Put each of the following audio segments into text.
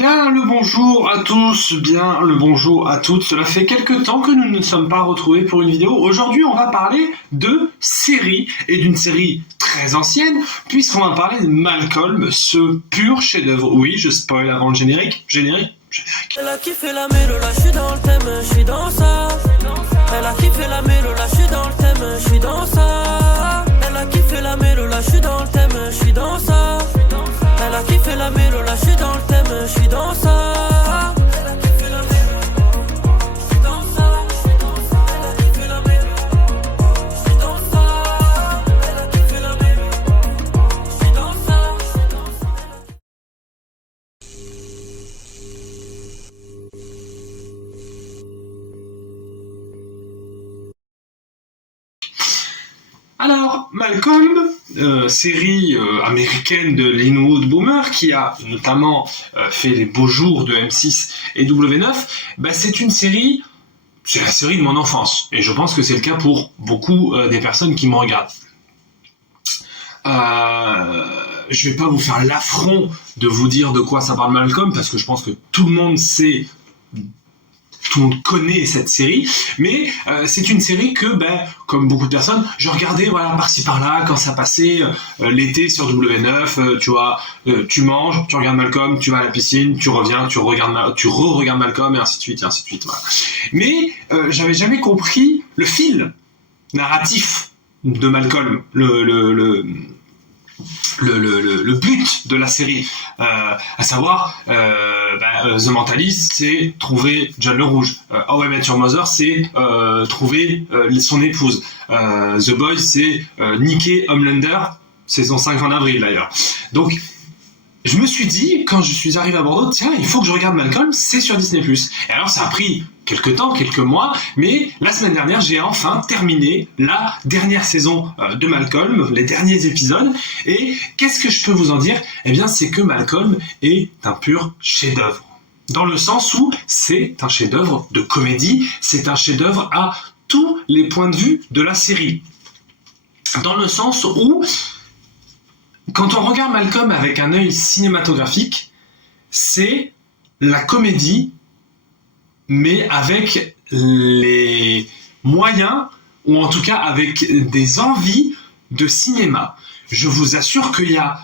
Bien le bonjour à tous, bien le bonjour à toutes. Cela fait quelques temps que nous ne nous sommes pas retrouvés pour une vidéo. Aujourd'hui, on va parler de série et d'une série très ancienne, puisqu'on va parler de Malcolm, ce pur chef-d'œuvre. Oui, je spoil avant le générique. Générique. Elle a kiffé la mélo, là je suis dans le thème, je suis dans ça. Elle a kiffé la mélo, là je suis dans le thème, je suis dans ça. Elle a kiffé la mélo, là je suis dans le thème, je suis dans ça. Elle a kiffé la mélo, là je suis dans le thème, je suis dans ça. Elle a kiffé la mélo, je suis dans ça. Elle a kiffé la mélo, je suis dans ça. Elle a kiffé la mélo, je suis dans ça. Alors, Malcolm, série américaine de Linwood Boomer, qui a notamment fait les beaux jours de M6 et W9, c'est une série, c'est la série de mon enfance. Et je pense que c'est le cas pour beaucoup des personnes qui me regardent. Je vais pas vous faire l'affront de vous dire de quoi ça parle Malcolm, parce que je pense que tout le monde sait... Tout le monde connaît cette série, mais c'est une série que, comme beaucoup de personnes, je regardais par-ci par-là quand ça passait l'été sur W9. Tu vois, tu manges, tu regardes Malcolm, tu vas à la piscine, tu reviens, tu re-regardes Malcolm et ainsi de suite, et ainsi de suite. Voilà. Mais j'avais jamais compris le fil narratif de Malcolm, le but de la série, à savoir The Mentalist, c'est trouver John le Rouge. How I Met Your Mother, c'est trouver son épouse. The Boys, c'est niquer Homelander, saison 5 en avril d'ailleurs. Donc je me suis dit, quand je suis arrivé à Bordeaux, tiens, il faut que je regarde Malcolm, c'est sur Disney+. Et alors ça a pris quelques temps, quelques mois, mais la semaine dernière, j'ai enfin terminé la dernière saison de Malcolm, les derniers épisodes. Et qu'est-ce que je peux vous en dire ? Eh bien, c'est que Malcolm est un pur chef-d'œuvre. Dans le sens où c'est un chef-d'œuvre de comédie, c'est un chef-d'œuvre à tous les points de vue de la série. Dans le sens où, quand on regarde Malcolm avec un œil cinématographique, c'est la comédie, mais avec les moyens, ou en tout cas avec des envies de cinéma. Je vous assure qu'il y a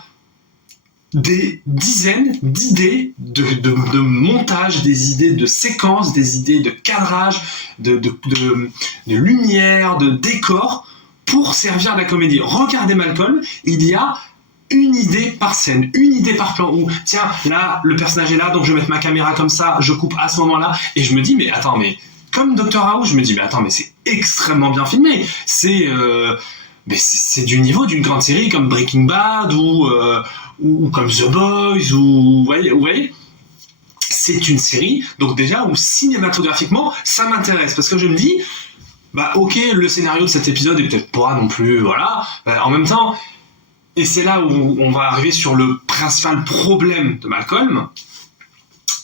des dizaines d'idées de montage, des idées de séquences, des idées de cadrage, de lumière, de décor, pour servir à la comédie. Regardez Malcolm, il y a une idée par scène, une idée par plan, où tiens, là, le personnage est là, donc je vais mettre ma caméra comme ça, je coupe à ce moment-là, et je me dis, mais attends, mais comme Dr House, je me dis, mais attends, mais c'est extrêmement bien filmé, c'est du niveau d'une grande série comme Breaking Bad, ou comme The Boys, ou vous voyez, c'est une série, donc déjà, où cinématographiquement, ça m'intéresse, parce que je me dis, ok, le scénario de cet épisode est peut-être pas non plus, voilà, en même temps, et c'est là où on va arriver sur le principal problème de Malcolm,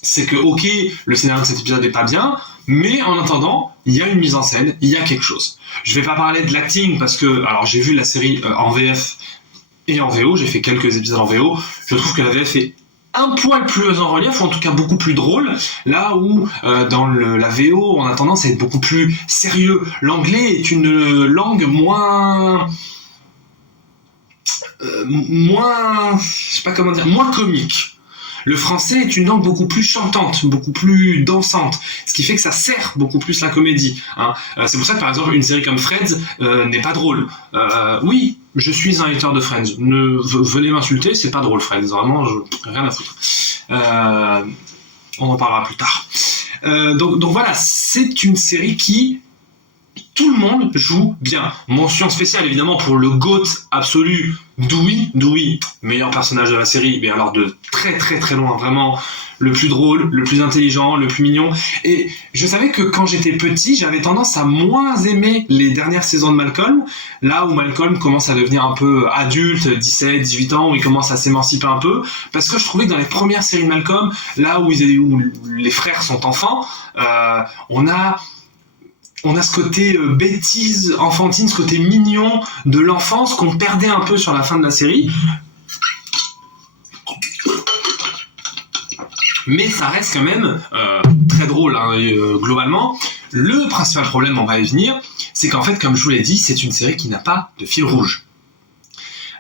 c'est que, ok, le scénario de cet épisode n'est pas bien, mais en attendant, il y a une mise en scène, il y a quelque chose. Je vais pas parler de l'acting, parce que, alors j'ai vu la série en VF et en VO, j'ai fait quelques épisodes en VO, je trouve que la VF est un poil plus en relief, ou en tout cas beaucoup plus drôle, là où dans la VO, on a tendance à être beaucoup plus sérieux. L'anglais est une langue moins comique. Le français est une langue beaucoup plus chantante, beaucoup plus dansante, ce qui fait que ça sert beaucoup plus la comédie. C'est pour ça que par exemple une série comme Friends n'est pas drôle. Oui, je suis un hater de Friends. Venez m'insulter, c'est pas drôle Friends, vraiment, rien à foutre. On en parlera plus tard. Donc voilà, c'est une série qui tout le monde joue bien. Mention spéciale évidemment pour le GOAT absolu, Dewey, meilleur personnage de la série, mais alors de très très très loin, vraiment le plus drôle, le plus intelligent, le plus mignon. Et je savais que quand j'étais petit, j'avais tendance à moins aimer les dernières saisons de Malcolm, là où Malcolm commence à devenir un peu adulte, 17, 18 ans, où il commence à s'émanciper un peu, parce que je trouvais que dans les premières séries de Malcolm, là où les frères sont enfants, on a ce côté bêtise enfantine, ce côté mignon de l'enfance qu'on perdait un peu sur la fin de la série. Mais ça reste quand même très drôle, hein, globalement. Le principal problème, on va y venir, c'est qu'en fait, comme je vous l'ai dit, c'est une série qui n'a pas de fil rouge.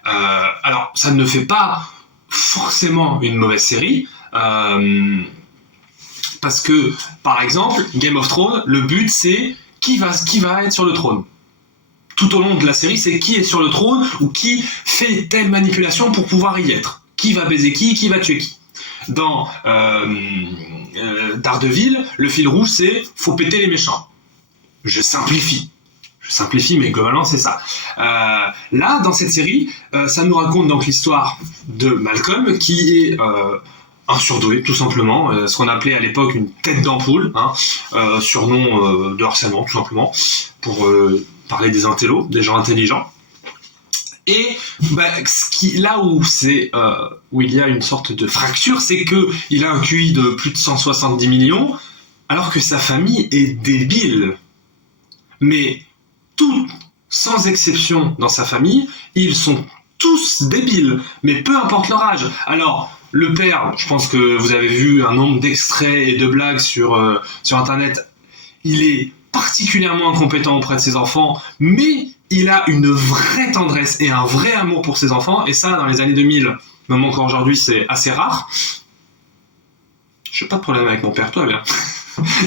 Alors, ça ne fait pas forcément une mauvaise série, parce que, par exemple, Game of Thrones, le but c'est qui va être sur le trône. Tout au long de la série, c'est qui est sur le trône ou qui fait telle manipulation pour pouvoir y être. Qui va baiser qui va tuer qui. Dans Daredevil, le fil rouge c'est faut péter les méchants. Je simplifie, mais globalement c'est ça. Là, dans cette série, ça nous raconte donc l'histoire de Malcolm qui est un surdoué, tout simplement, ce qu'on appelait à l'époque une tête d'ampoule, hein, surnom de harcèlement, tout simplement, pour parler des intellos, des gens intelligents. Et là où il y a une sorte de fracture, c'est que il a un QI de plus de 170 millions, alors que sa famille est débile. Mais sans exception dans sa famille, ils sont tous débiles, mais peu importe leur âge. Alors, le père, je pense que vous avez vu un nombre d'extraits et de blagues sur Internet, il est particulièrement incompétent auprès de ses enfants, mais il a une vraie tendresse et un vrai amour pour ses enfants, et ça, dans les années 2000, même encore aujourd'hui, c'est assez rare. J'ai pas de problème avec mon père, toi, bien.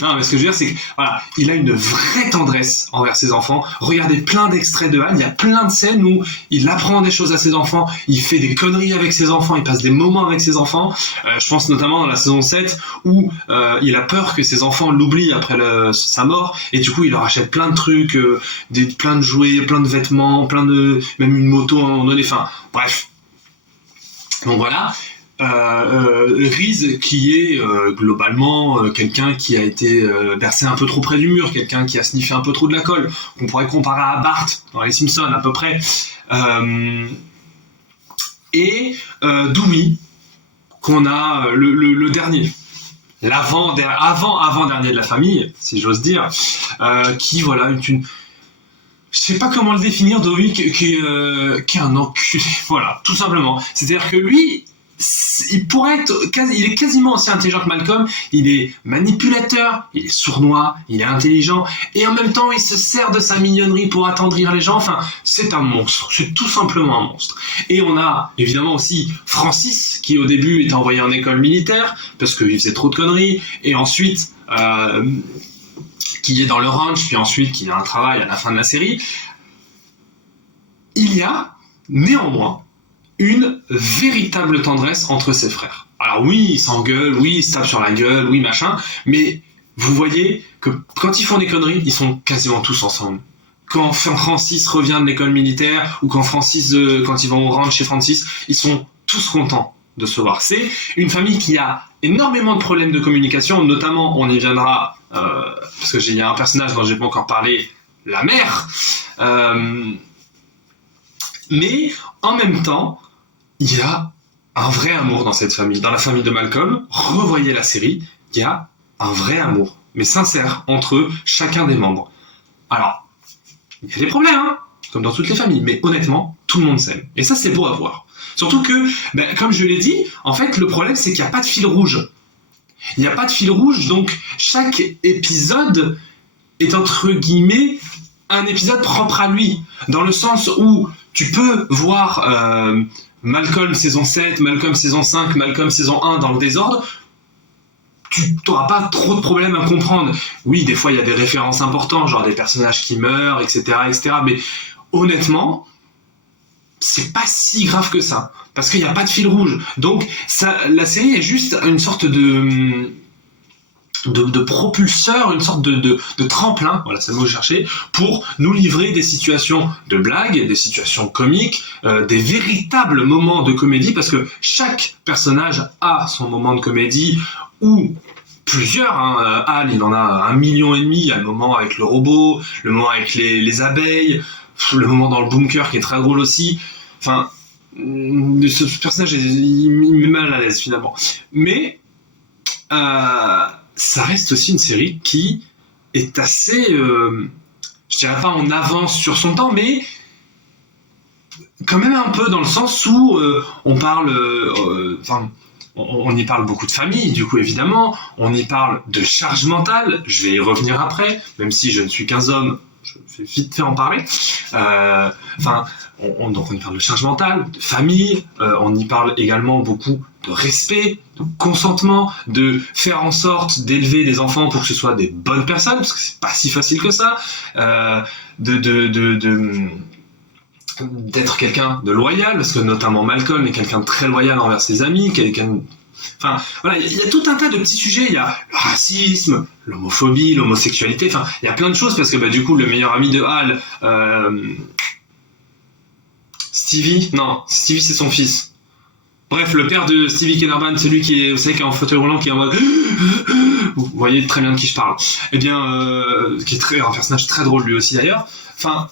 Non, mais ce que je veux dire, c'est que voilà, il a une vraie tendresse envers ses enfants. Regardez plein d'extraits de Han, il y a plein de scènes où il apprend des choses à ses enfants, il fait des conneries avec ses enfants, il passe des moments avec ses enfants. Je pense notamment dans la saison 7 où il a peur que ses enfants l'oublient après sa mort, et du coup il leur achète plein de trucs, plein de jouets, plein de vêtements, même une moto à un moment donné, enfin bref. Donc voilà. Reese qui est globalement quelqu'un qui a été bercé un peu trop près du mur, quelqu'un qui a sniffé un peu trop de la colle, qu'on pourrait comparer à Bart dans les Simpsons à peu près, et Dewey qu'on a le dernier, l'avant-dernier de la famille, si j'ose dire, qui voilà je sais pas comment le définir, Dewey qui est un enculé, voilà, tout simplement. C'est-à-dire que lui, il est quasiment aussi intelligent que Malcolm, il est manipulateur, il est sournois, il est intelligent, et en même temps il se sert de sa mignonnerie pour attendrir les gens. Enfin, c'est un monstre, c'est tout simplement un monstre. Et on a évidemment aussi Francis, qui au début est envoyé en école militaire, parce qu'il faisait trop de conneries, et ensuite qui est dans le ranch, puis ensuite qui a un travail à la fin de la série. Il y a néanmoins une véritable tendresse entre ses frères. Alors oui, ils s'engueulent, oui, ils se tapent sur la gueule, oui, machin, mais vous voyez que quand ils font des conneries, ils sont quasiment tous ensemble. Quand Francis revient de l'école militaire, ou quand ils vont au ranch chez Francis, ils sont tous contents de se voir. C'est une famille qui a énormément de problèmes de communication, notamment, on y viendra, parce que il y a un personnage dont j'ai pas encore parlé, la mère, mais en même temps, il y a un vrai amour dans cette famille. Dans la famille de Malcolm, revoyez la série, il y a un vrai amour, mais sincère, entre chacun des membres. Alors, il y a des problèmes, hein, comme dans toutes les familles, mais honnêtement, tout le monde s'aime. Et ça, c'est beau à voir. Surtout que, comme je l'ai dit, en fait, le problème, c'est qu'il n'y a pas de fil rouge. Il n'y a pas de fil rouge, donc chaque épisode est, entre guillemets, un épisode propre à lui, dans le sens où tu peux voir Malcolm saison 7, Malcolm saison 5, Malcolm saison 1 dans le désordre, tu n'auras pas trop de problèmes à comprendre. Oui, des fois il y a des références importantes, genre des personnages qui meurent, etc., mais honnêtement, c'est pas si grave que ça, parce qu'il n'y a pas de fil rouge. Donc la série est juste une sorte de propulseur, une sorte de tremplin, voilà, c'est le mot que je cherchais, pour nous livrer des situations de blagues, des situations comiques, des véritables moments de comédie, parce que chaque personnage a son moment de comédie, ou plusieurs, hein. Hal, il en a 1,5 million, il y a le moment avec le robot, le moment avec les abeilles, le moment dans le bunker qui est très drôle aussi, enfin, ce personnage, il met mal à l'aise finalement. Mais, ça reste aussi une série qui est assez, je dirais pas en avance sur son temps, mais quand même un peu dans le sens où on parle, on y parle beaucoup de famille, du coup évidemment, on y parle de charge mentale, je vais y revenir après, même si je ne suis qu'un homme, je vais vite fait en parler. Donc on y parle de charge mentale, de famille, on y parle également beaucoup de respect, de consentement, de faire en sorte d'élever des enfants pour que ce soit des bonnes personnes, parce que c'est pas si facile que ça, d'être quelqu'un de loyal, parce que notamment Malcolm est quelqu'un de très loyal envers ses amis, Enfin, voilà, il y a tout un tas de petits sujets. Il y a le racisme, l'homophobie, l'homosexualité. Enfin, il y a plein de choses parce que du coup, le meilleur ami de Hal, Stevie c'est son fils. Bref, le père de Stevie Kennerman, celui qui est, vous savez, qui est en fauteuil roulant, qui est en mode, vous voyez très bien de qui je parle. Eh bien, qui est un personnage très drôle lui aussi d'ailleurs. Enfin,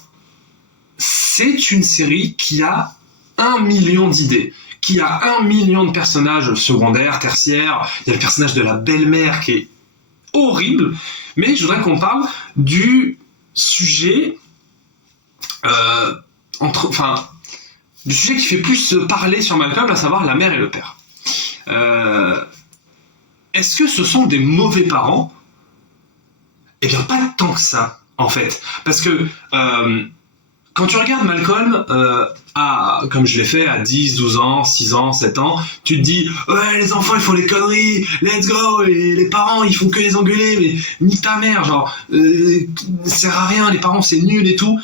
c'est une série qui a 1 million d'idées, qui a 1 million de personnages secondaires, tertiaires. Il y a le personnage de la belle-mère qui est horrible, mais je voudrais qu'on parle du sujet, du sujet qui fait plus parler sur Malcolm, à savoir la mère et le père. Est-ce que ce sont des mauvais parents ? Eh bien, pas tant que ça, en fait. Parce que quand tu regardes Malcolm, comme je l'ai fait à 10, 12 ans, 6 ans, 7 ans, tu te dis « Ouais, les enfants, ils font des conneries, let's go, et les parents, ils font que les engueuler, mais nique ta mère, genre, ça sert à rien, les parents, c'est nul et tout. »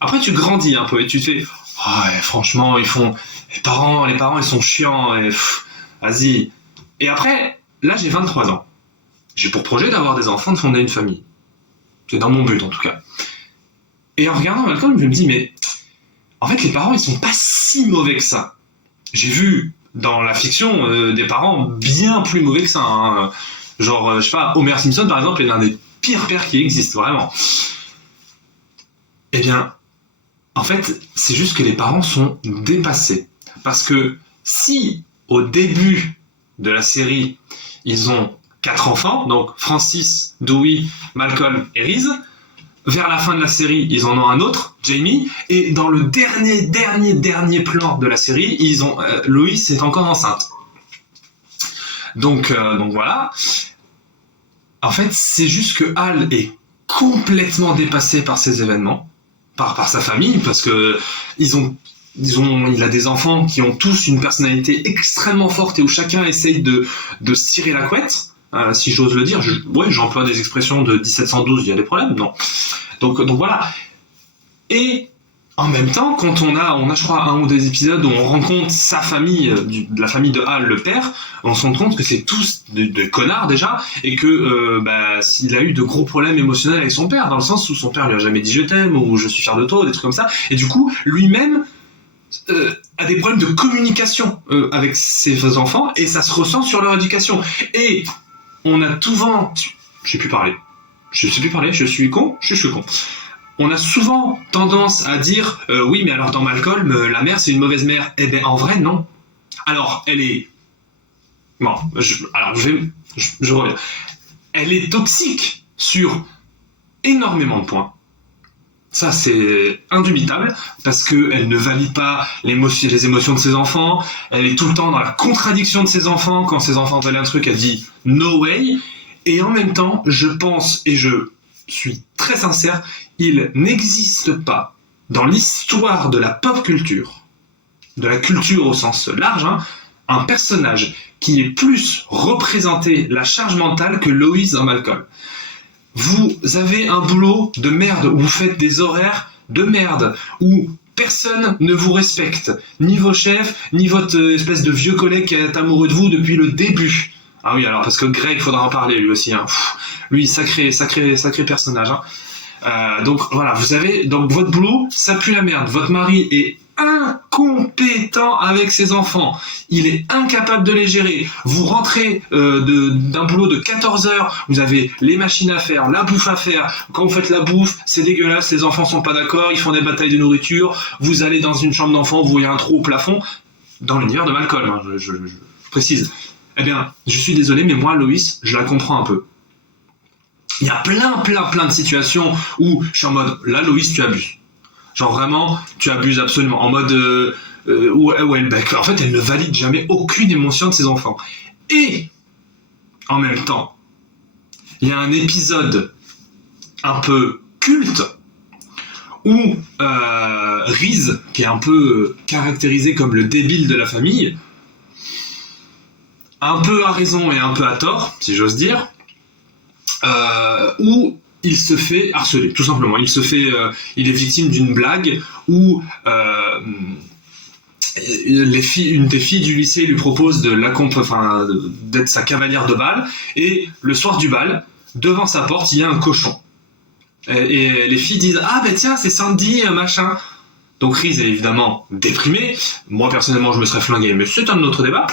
Après, tu grandis un peu et tu te fais « Ouais, franchement, les parents, ils sont chiants, et vas-y. » Et après, là, j'ai 23 ans. J'ai pour projet d'avoir des enfants, de fonder une famille. C'est dans mon but, en tout cas. Et en regardant Malcolm, je me dis, mais en fait, les parents, ils sont pas si mauvais que ça. J'ai vu dans la fiction des parents bien plus mauvais que ça. Hein. Genre, je sais pas, Homer Simpson, par exemple, est l'un des pires pères qui existent, vraiment. Eh bien, en fait, c'est juste que les parents sont dépassés. Parce que si, au début de la série, ils ont 4 enfants, donc Francis, Dewey, Malcolm et Reese, vers la fin de la série, ils en ont un autre, Jamie, et dans le dernier plan de la série, Lois est encore enceinte. Donc voilà. En fait, c'est juste que Hal est complètement dépassé par ces événements, par sa famille, parce que il a des enfants qui ont tous une personnalité extrêmement forte et où chacun essaye de se tirer la couette. Si j'ose le dire, j'emploie des expressions de 1712, il y a des problèmes, non. Donc voilà. Et en même temps, quand on a je crois 1 ou 2 épisodes où on rencontre sa famille, de la famille de Hal, le père, on se rend compte que c'est tous de connards déjà, et que s'il a eu de gros problèmes émotionnels avec son père, dans le sens où son père lui a jamais dit je t'aime, ou je suis fier de toi, des trucs comme ça, et du coup, lui-même a des problèmes de communication avec ses enfants, et ça se ressent sur leur éducation. Et on a souvent... Je sais plus parler, je suis con. On a souvent tendance à dire oui, mais alors dans Malcolm, la mère c'est une mauvaise mère. Eh bien en vrai non. Alors elle est... Bon, je reviens. Elle est toxique sur énormément de points. Ça c'est indubitable, parce qu'elle ne valide pas les émotions de ses enfants, elle est tout le temps dans la contradiction de ses enfants, quand ses enfants veulent un truc, elle dit « no way », et en même temps, je pense, et je suis très sincère, il n'existe pas dans l'histoire de la pop culture, de la culture au sens large, un personnage qui ait plus représenté la charge mentale que Lois dans Malcolm. Vous avez un boulot de merde, où vous faites des horaires de merde, où personne ne vous respecte, ni vos chefs, ni votre espèce de vieux collègue qui est amoureux de vous depuis le début. Ah oui, alors parce que Greg, faudra en parler lui aussi. Lui, sacré personnage. Donc voilà, vous avez donc votre boulot, ça pue la merde. Votre mari est incompétent avec ses enfants, il est incapable de les gérer. Vous rentrez d'un boulot de 14 heures, vous avez les machines à faire, la bouffe à faire. Quand vous faites la bouffe, c'est dégueulasse, les enfants sont pas d'accord, ils font des batailles de nourriture. Vous allez dans une chambre d'enfant, vous voyez un trou au plafond. Dans l'univers de Malcolm, je précise. Eh bien, je suis désolé, mais moi, Lois, je la comprends un peu. Il y a plein de situations où je suis en mode, là, Lois, tu abuses. Genre vraiment, tu abuses absolument. En mode, en fait, elle ne valide jamais aucune émotion de ses enfants. Et, en même temps, il y a un épisode un peu culte où Reese, qui est un peu caractérisé comme le débile de la famille, un peu à raison et un peu à tort, si j'ose dire, où il se fait harceler, tout simplement. Il est victime d'une blague où une des filles du lycée lui propose d'être sa cavalière de bal, et le soir du bal, devant sa porte, il y a un cochon. Et les filles disent « Ah ben tiens, c'est Sandy, machin ». Donc Reese est évidemment déprimé. Moi personnellement je me serais flingué, mais c'est un autre débat.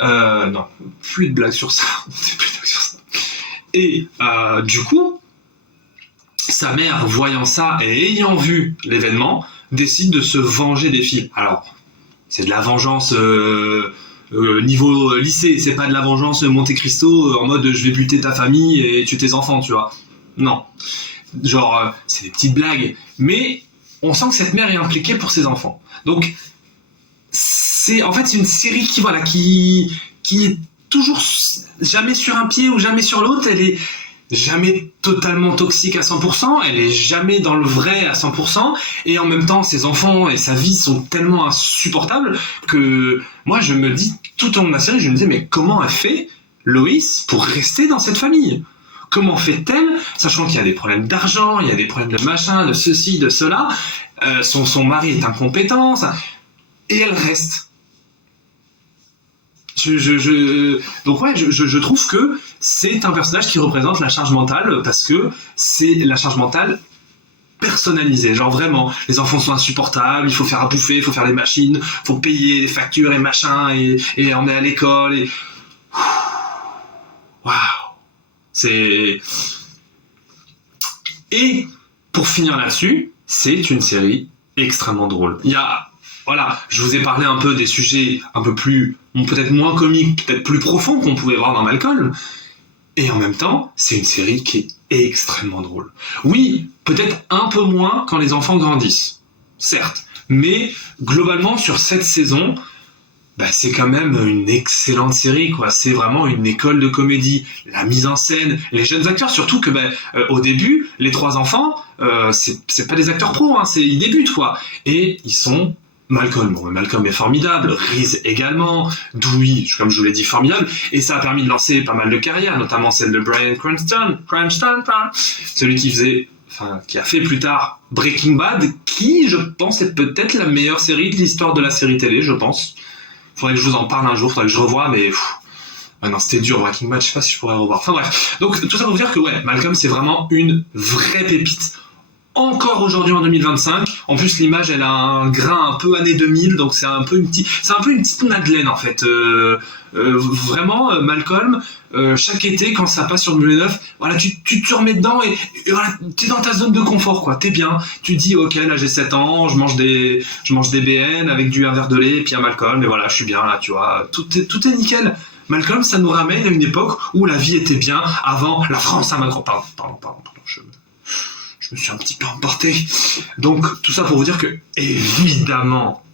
Non, plus de blagues sur ça. Et du coup, sa mère, voyant ça et ayant vu l'événement, décide de se venger des filles. Alors, c'est de la vengeance niveau lycée, c'est pas de la vengeance Monte Cristo en mode je vais buter ta famille et tuer tes enfants, tu vois. Non. Genre, c'est des petites blagues. Mais on sent que cette mère est impliquée pour ses enfants. Donc, c'est une série qui est toujours jamais sur un pied ou jamais sur l'autre. Elle est jamais totalement toxique à 100%, elle est jamais dans le vrai à 100%, et en même temps, ses enfants et sa vie sont tellement insupportables que moi, je me dis, tout au long de la série, je me disais, mais comment a fait Loïs pour rester dans cette famille ? Comment fait-elle, sachant qu'il y a des problèmes d'argent, il y a des problèmes de machin, de ceci, de cela, son mari est incompétent, et elle reste. Donc ouais, je trouve que c'est un personnage qui représente la charge mentale, parce que c'est la charge mentale personnalisée. Genre vraiment, les enfants sont insupportables, il faut faire à bouffer, il faut faire les machines, il faut payer les factures et machin, et emmener à l'école, et... Waouh. Et pour finir là-dessus, c'est une série extrêmement drôle. Je vous ai parlé un peu des sujets un peu plus, peut-être moins comiques, peut-être plus profonds qu'on pouvait voir dans Malcolm. Et en même temps, c'est une série qui est extrêmement drôle. Oui, peut-être un peu moins quand les enfants grandissent, certes. Mais globalement, sur cette saison, c'est quand même une excellente série, quoi. C'est vraiment une école de comédie. La mise en scène, les jeunes acteurs, surtout que au début, les 3 enfants, c'est pas des acteurs pros, hein, ils débutent, quoi. Et ils sont... Malcolm est formidable, Reese également, Dewey, comme je vous l'ai dit, formidable, et ça a permis de lancer pas mal de carrières, notamment celle de Bryan Cranston, celui qui a fait plus tard Breaking Bad, qui, je pense, est peut-être la meilleure série de l'histoire de la série télé, je pense. Faudrait que je vous en parle un jour, faudrait que je revoie, mais... non, c'était dur, Breaking Bad, je sais pas si je pourrais revoir. Enfin bref, donc tout ça pour vous dire que Malcolm, c'est vraiment une vraie pépite. Encore aujourd'hui en 2025. En plus, l'image, elle a un grain un peu années 2000, donc c'est un peu une petite Madeleine, en fait. Vraiment, Malcolm, chaque été, quand ça passe sur le 9, voilà, tu te remets dedans et voilà, t'es dans ta zone de confort, quoi. T'es bien. Tu te dis, ok, là, j'ai 7 ans, je mange des BN avec un verre de lait, et puis un Malcolm, et voilà, je suis bien, là, tu vois. Tout est nickel. Malcolm, ça nous ramène à une époque où la vie était bien avant la France à Macron. Pardon, je me suis un petit peu emporté. Donc, tout ça pour vous dire que, évidemment,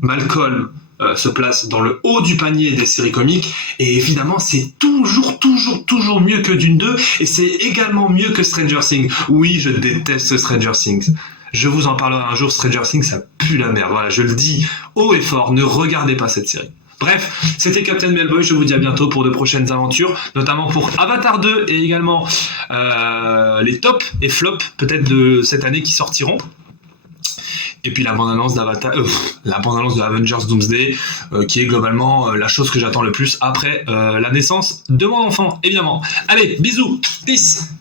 Malcolm se place dans le haut du panier des séries comiques, et évidemment, c'est toujours mieux que Dune 2, et c'est également mieux que Stranger Things. Oui, je déteste Stranger Things. Je vous en parlerai un jour, Stranger Things, ça pue la merde. Voilà, je le dis haut et fort, ne regardez pas cette série. Bref, c'était Captain Melboy, je vous dis à bientôt pour de prochaines aventures, notamment pour Avatar 2 et également les tops et flops peut-être de cette année qui sortiront. Et puis la bande-annonce de Avengers Doomsday, qui est globalement la chose que j'attends le plus après la naissance de mon enfant, évidemment. Allez, bisous, peace.